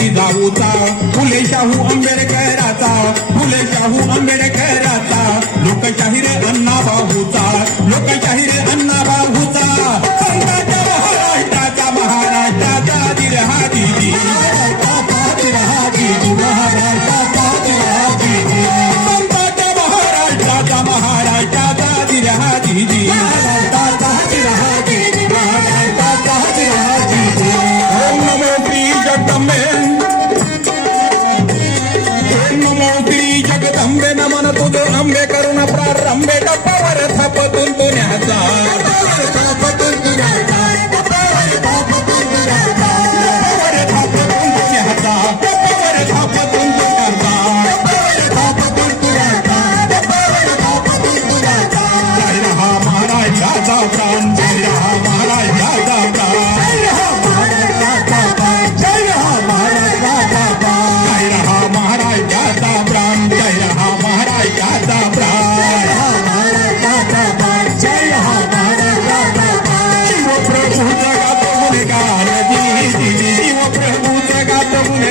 विधाऊचा भूले शाहू आंबेडकराचा भूले शाहू आंबेडकराचा तरुण प्रारंभे गप्पावर थापतून तुण्याचा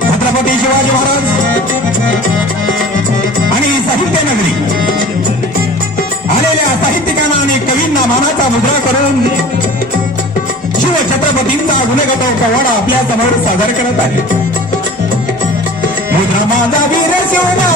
छत्रपती शिवाजी महाराज आणि साहित्य नगरी. आलेल्या साहित्यिकांना आणि कवींना मानाचा मुद्रा करून शिवछत्रपतींचा गुणगत पवाडा आपल्यासमोर सादर करत आहे मुद्रा माझा वीर शिवला